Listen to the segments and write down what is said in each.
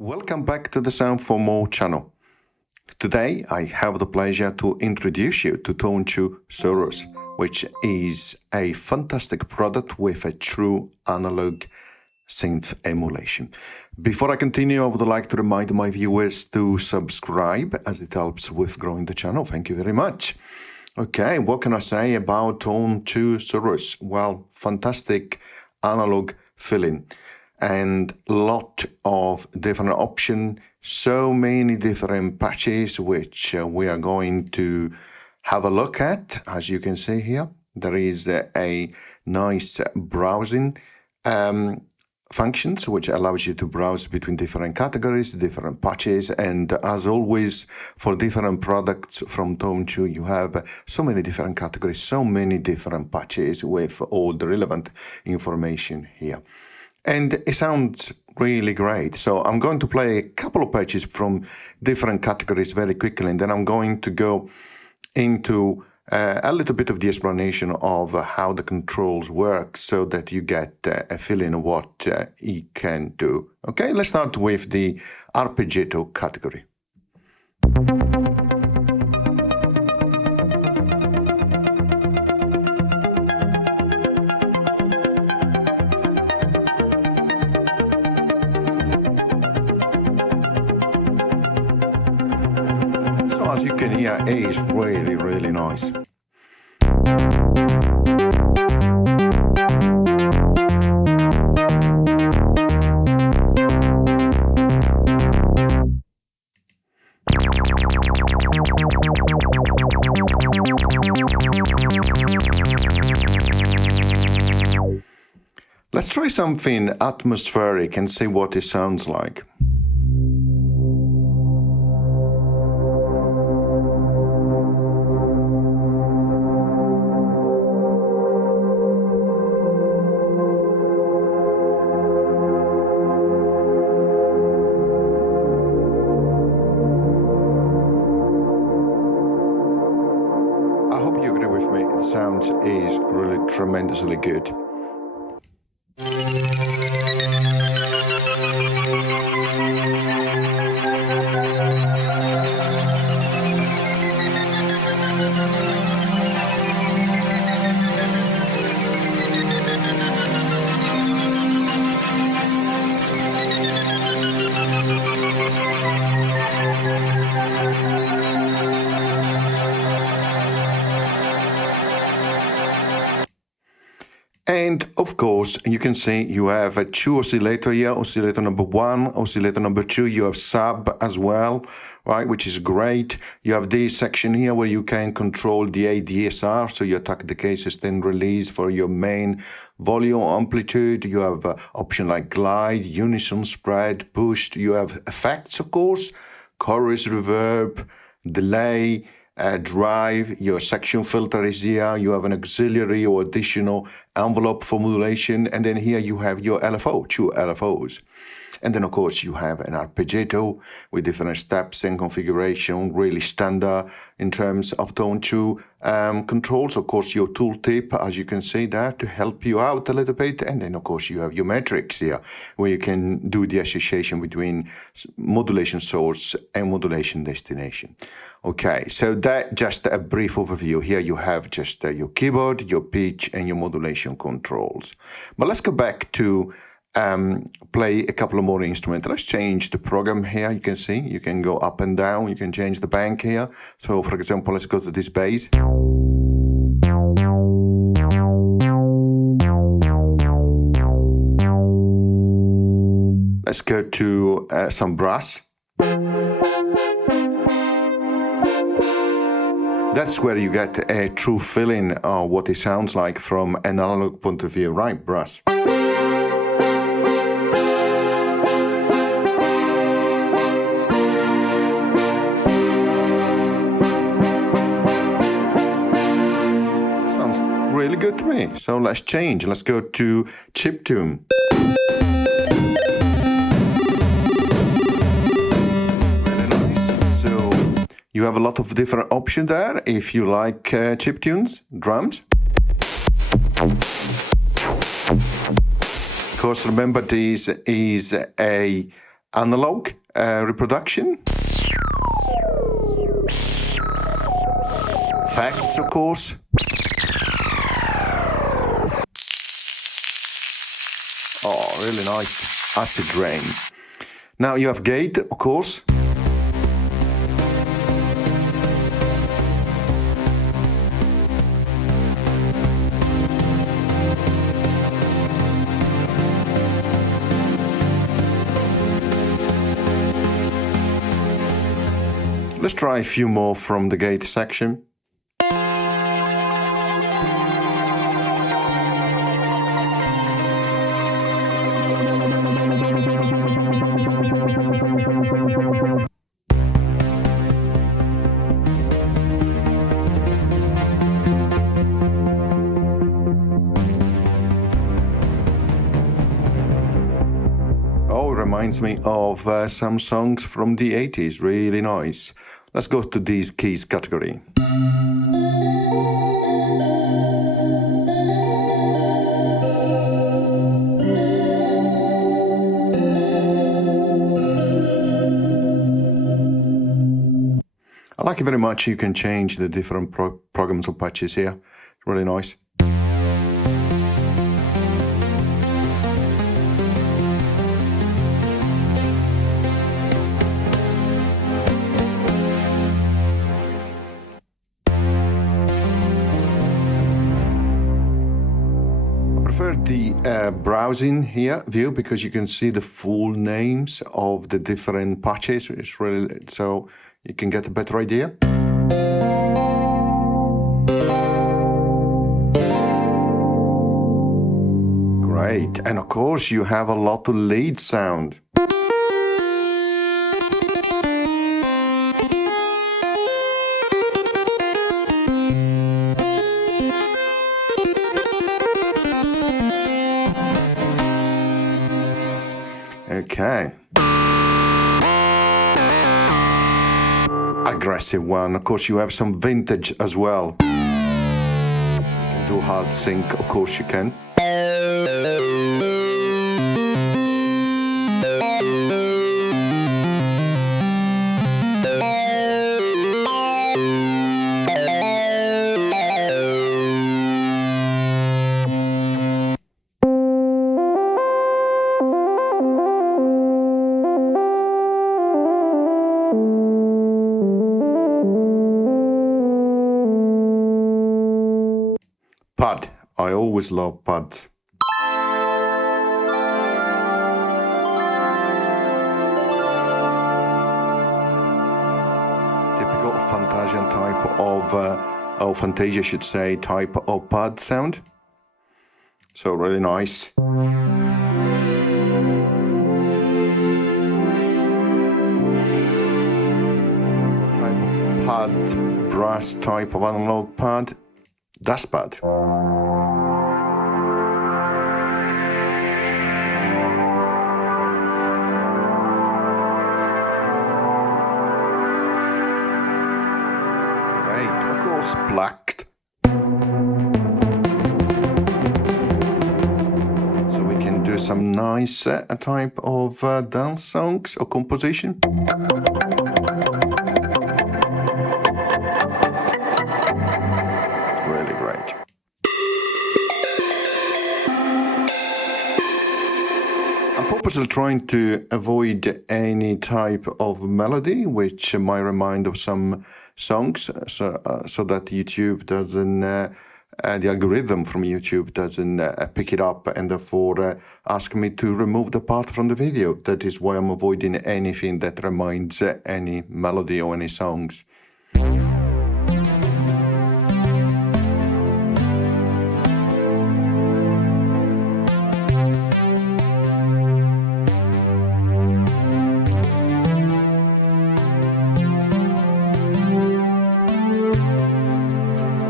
Welcome back to the Sound for More channel. Today I have the pleasure to introduce you to Tone2 Saurus, which is a fantastic product with a true analog synth emulation. Before I continue, I would like to remind my viewers to subscribe as it helps with growing the channel. Thank you very much. Okay, what can I say about Tone2 Saurus? Well, fantastic analog filling and lot of different options, so many different patches which we are going to have a look at. As you can see here, there is a nice browsing functions which allows you to browse between different categories, different patches, and as always for different products from Tone2 you have so many different categories, so many different patches with all the relevant information here. And it sounds really great. So I'm going to play a couple of patches from different categories very quickly, and then I'm going to go into a little bit of the explanation of how the controls work so that you get a feeling of what it can do. Okay, let's start with the arpeggiato category. As you can hear, it is really nice. Let's try something atmospheric and see what it sounds like. I hope you agree with me, the sound is really tremendously good. And of course, you can see you have a two oscillator here, oscillator number 1, oscillator number 2, you have sub as well, right, which is great. You have this section here where you can control the ADSR, so you attack the cases, then release for your main volume amplitude. You have option like glide, unison, spread, boost. You have effects, of course, chorus, reverb, delay, drive, your section filter is here, you have an auxiliary or additional envelope for modulation, and then here you have your LFO, 2 LFOs. And then of course you have an arpeggiato with different steps and configuration, really standard in terms of Tone2 controls. Of course your tooltip, as you can see there, to help you out a little bit. And then of course you have your metrics here, where you can do the association between modulation source and modulation destination. Okay, so that just a brief overview. Here you have just your keyboard, your pitch, and your modulation controls. But let's go back to play a couple of more instruments. Let's change the program here. You can see you can go up and down. You can change the bank here. So for example, let's go to this bass. Let's go to some brass. That's where you get a true feeling of what it sounds like from an analog point of view, right? Brass. Really good to me. So let's change. Let's go to chiptune. Really nice. So you have a lot of different options there if you like chiptunes, drums. Of course, remember this is a analog reproduction, effects, of course, oh, really nice acid rain. Now you have gate, of course. Let's try a few more from the gate section. Oh, reminds me of some songs from the 80s, really nice. Let's go to these keys category. I like it very much. You can change the different programs or patches here. It's really nice. I prefer the browsing here view because you can see the full names of the different patches. It's really so you can get a better idea. Great, and of course you have a lot of lead sound. Okay. Aggressive one. Of course, you have some vintage as well. You can do hard sync, of course you can. Pad. I always love pads. Typical Fantasian type of, Fantasia should say, type of pad sound. So really nice. Type of pad, brass type of analog pad. That's bad. Great, of course, blacked. So we can do some nice type of dance songs or composition. Really great. I'm purposely trying to avoid any type of melody which might remind of some songs, so that YouTube doesn't, the algorithm from YouTube doesn't pick it up and therefore ask me to remove the part from the video. That is why I'm avoiding anything that reminds any melody or any songs.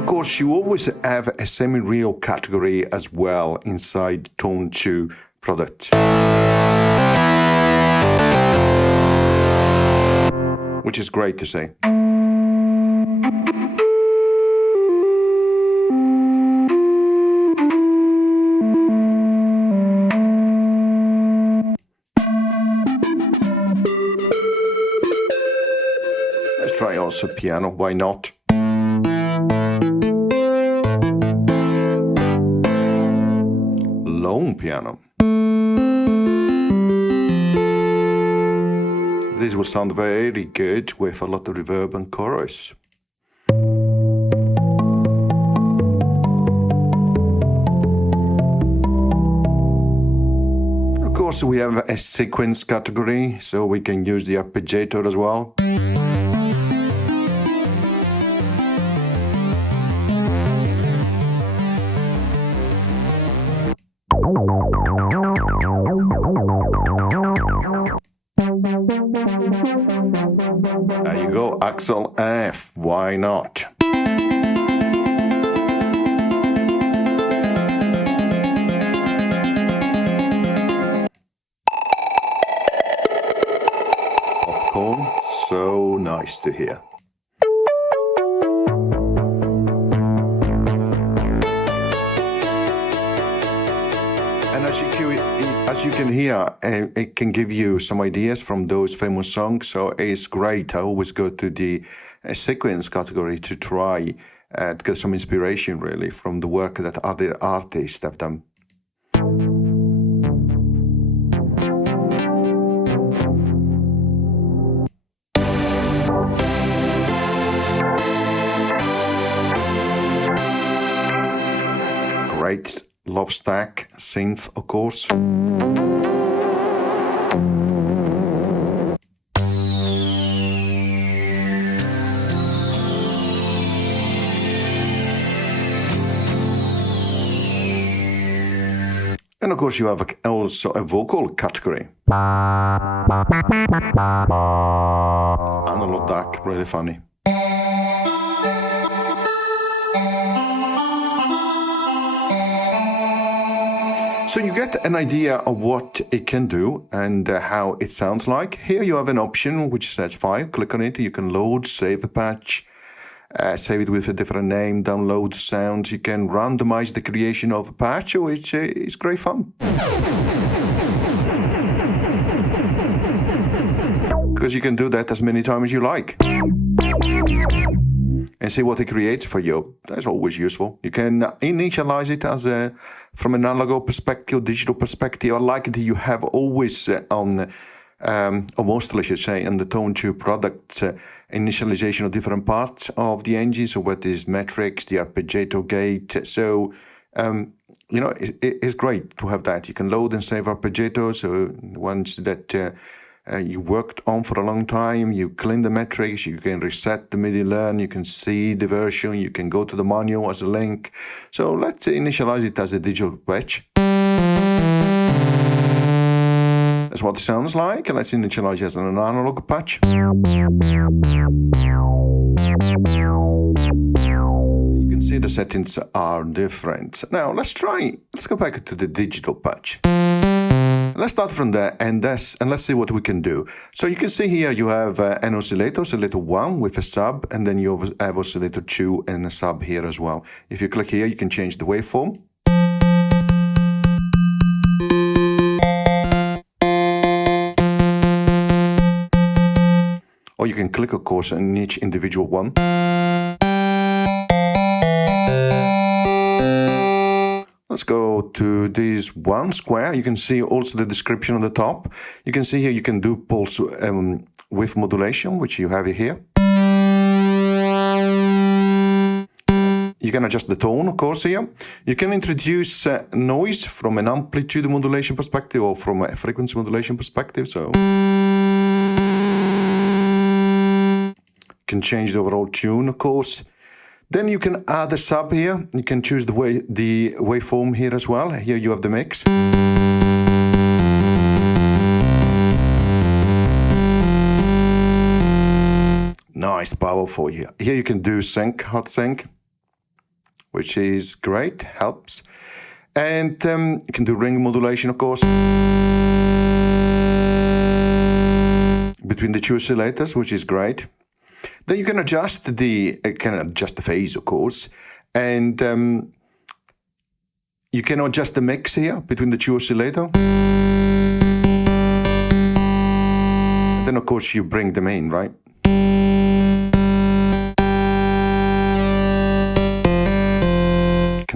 Of course, you always have a semi-real category as well inside Tone2 product, which is great to see. also piano, why not? Lone piano. This will sound very good with a lot of reverb and chorus. Of course, we have a sequence category, so we can use the arpeggiator as well. There you go, Axel F, why not? Popcorn, so nice to hear. And as you can hear, it can give you some ideas from those famous songs, so it's great. I always go to the sequence category to try to get some inspiration, really, from the work that other artists have done. Great. Love Stack, synth, of course. And of course you have also a vocal category. Analog DAC, really funny. So you get an idea of what it can do and how it sounds like. Here you have an option which says file. Click on it. You can load, save a patch, save it with a different name, download sounds. You can randomize the creation of a patch, which is great fun. Because you can do that as many times as you like. And see what it creates for you. That's always useful. You can initialize it as from an analog perspective, digital perspective. I like that you have always on, or mostly I should say, on the Tone2 product, initialization of different parts of the engine. So what is metrics, the arpeggiator gate. So, you know, it's great to have that. You can load and save arpeggiators. So ones that you worked on for a long time, you clean the metrics, you can reset the MIDI learn, you can see the version, you can go to the manual as a link. So let's initialize it as a digital patch. That's what it sounds like. Let's initialize it as an analog patch. You can see the settings are different. Now let's go back to the digital patch. Let's start from there and let's see what we can do. So you can see here you have an oscillator 1 with a sub, and then you have oscillator 2 and a sub here as well. If you click here, you can change the waveform. Or you can click, of course, on each individual one. Let's go to this one square. You can see also the description on the top. You can see here you can do pulse width modulation, which you have here. You can adjust the tone, of course, here. You can introduce noise from an amplitude modulation perspective or from a frequency modulation perspective. So you can change the overall tune, of course. Then you can add a sub here. You can choose the waveform here as well. Here you have the mix. Nice, powerful here. Here you can do sync, hot sync, which is great, helps. And you can do ring modulation, of course, between the two oscillators, which is great. Then you can adjust the phase, of course, and you can adjust the mix here between the two oscillators. Then, of course, you bring them in, right?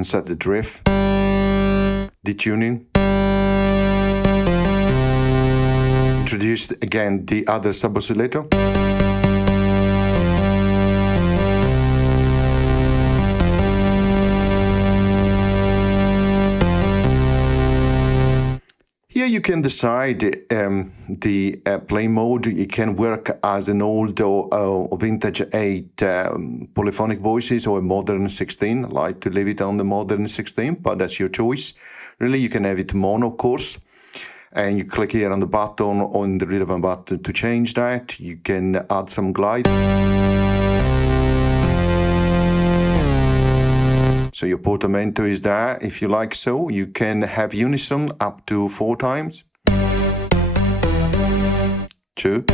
can set the drift, detuning. Introduce again the other sub-oscillator. Here you can decide the play mode. You can work as an old or vintage 8 polyphonic voices or a modern 16. I like to leave it on the modern 16, but that's your choice. Really, you can have it mono, of course. And you click here on the button, on the relevant button to change that. You can add some glide. So your portamento is there. If you like so, you can have unison up to 4 times. 2.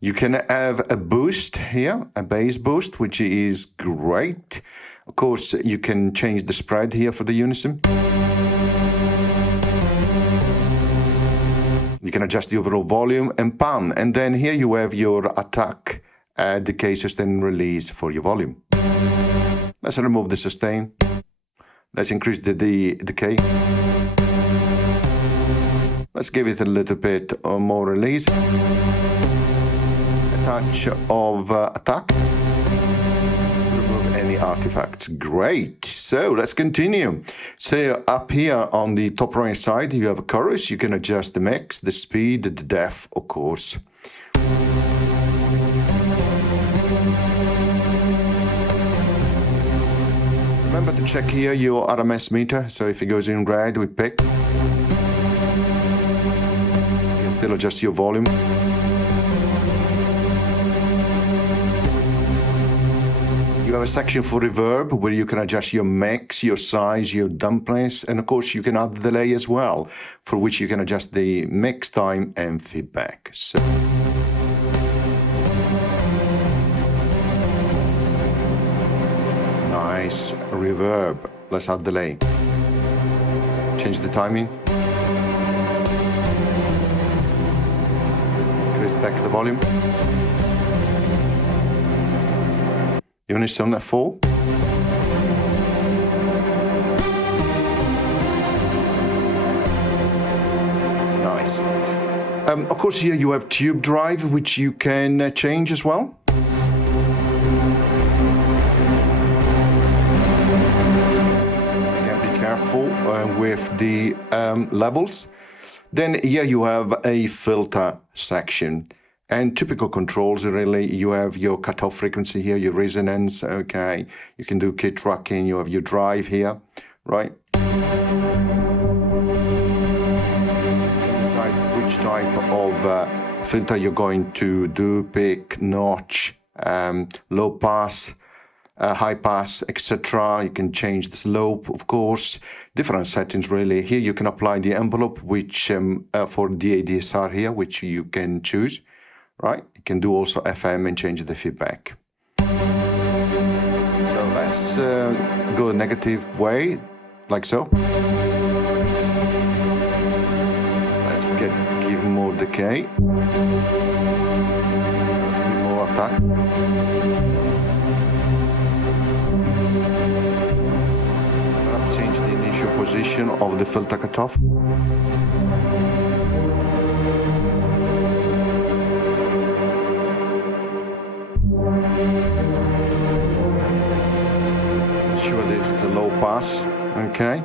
You can have a boost here, a bass boost, which is great. Of course, you can change the spread here for the unison. You can adjust the overall volume and pan. And then here you have your attack, decay, sustain, release for your volume. Let's remove the sustain. Let's increase the decay. Let's give it a little bit more release. A touch of attack. Remove any artifacts. Great. So let's continue. So up here on the top right side, you have a chorus. You can adjust the mix, the speed, the depth, of course. Remember to check here your RMS meter. So if it goes in red, we pick. You can still adjust your volume. You have a section for reverb where you can adjust your mix, your size, your dampness, and of course you can add the delay as well, for which you can adjust the mix time and feedback. So nice reverb. Let's add delay. Change the timing. Increase back the volume. Unison at 4. Nice. Of course, here you have tube drive, which you can change as well. Again, be careful with the levels. Then here you have a filter section. And typical controls, really, you have your cutoff frequency here, your resonance, okay. You can do kit tracking, you have your drive here, right? Decide which type of filter you're going to do, pick, notch, low pass, high pass, etc. You can change the slope, of course, different settings really. Here you can apply the envelope, which for the ADSR here, which you can choose. Right, you can do also FM and change the feedback. So let's go negative way, like so. Let's give more decay, more attack. Perhaps change the initial position of the filter cutoff. Sure, this is a low pass. Okay,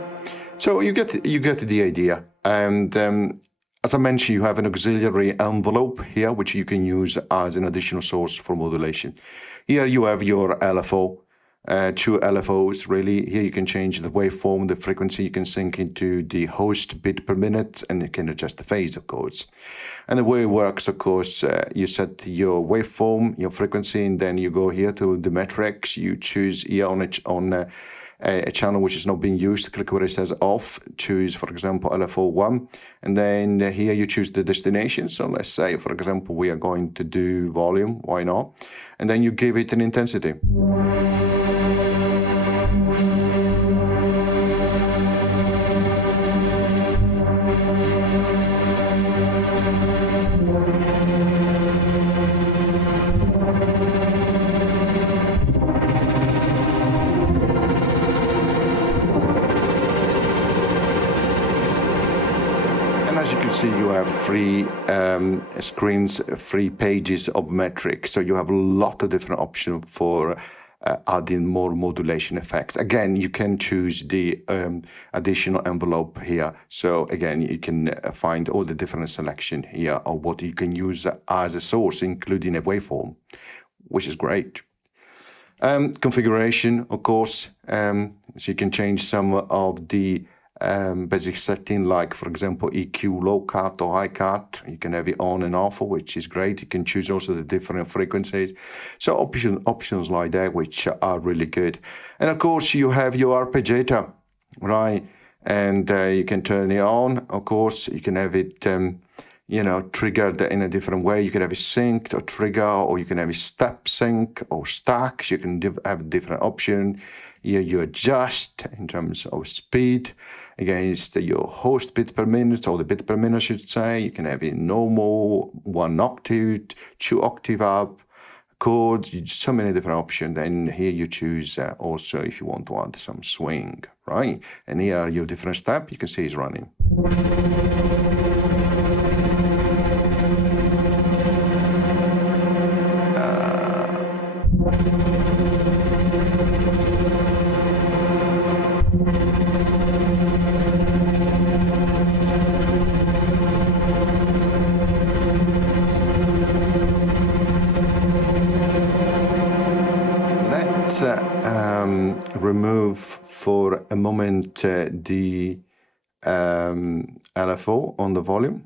so you get the idea. And as I mentioned, you have an auxiliary envelope here, which you can use as an additional source for modulation. Here you have your LFO, 2 LFOs really. Here you can change the waveform, the frequency. You can sync into the host bit per minute, and you can adjust the phase, of course. And the way it works, of course, you set your waveform, your frequency, and then you go here to the metrics. You choose here on a channel which is not being used, click where it says off, choose, for example, LFO1, and then here you choose the destination. So let's say, for example, we are going to do volume, why not? And then you give it an intensity. And as you can see, you have three screens, 3 pages of metrics. So you have a lot of different options for adding more modulation effects. Again, you can choose the additional envelope here. So again, you can find all the different selection here of what you can use as a source, including a waveform, which is great. Configuration, of course, so you can change some of the basic setting, like for example EQ low cut or high cut. You can have it on and off, which is great. You can choose also the different frequencies, so options like that, which are really good. And of course you have your arpeggiator, right? And you can turn it on. Of course you can have it triggered in a different way. You can have it synced or trigger, or you can have it step sync or stacks. You can have different option. Here you adjust in terms of speed against your host bit per minute, or the bit per minute I should say. You can have it normal, 1 octave, 2 octave up, chords, so many different options. And here you choose also if you want to add some swing, right? And here are your different steps. You can see it's running. Let's remove for a moment the LFO on the volume.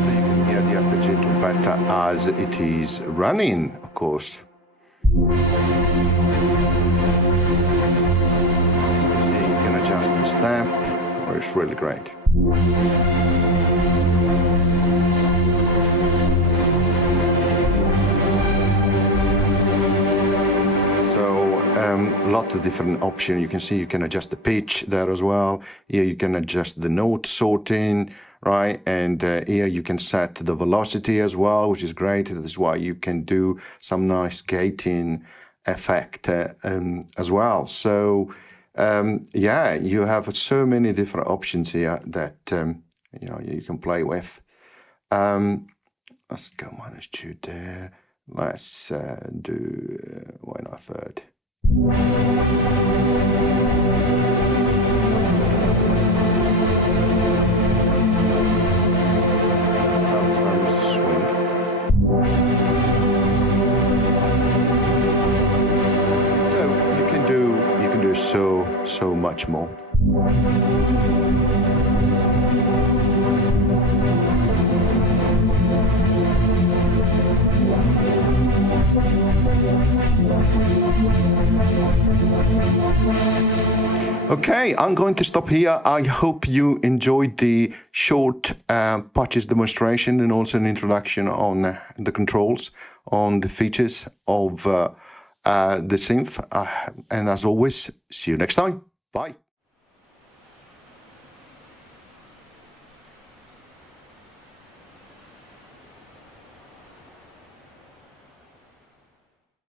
So you can hear the arpeggiator better as it is running, of course. You see, you can adjust the step, which is really great. A lot of different options. You can see you can adjust the pitch there as well. Here you can adjust the note sorting, right? And here you can set the velocity as well, which is great. That is why you can do some nice gating effect as well. So yeah, you have so many different options here that you can play with. Let's go -2 there. Let's do why not 3rd. Some swing. So you can do so much more. Okay, I'm going to stop here. I hope you enjoyed the short patches demonstration and also an introduction on the controls, on the features of the synth. And as always, see you next time. Bye.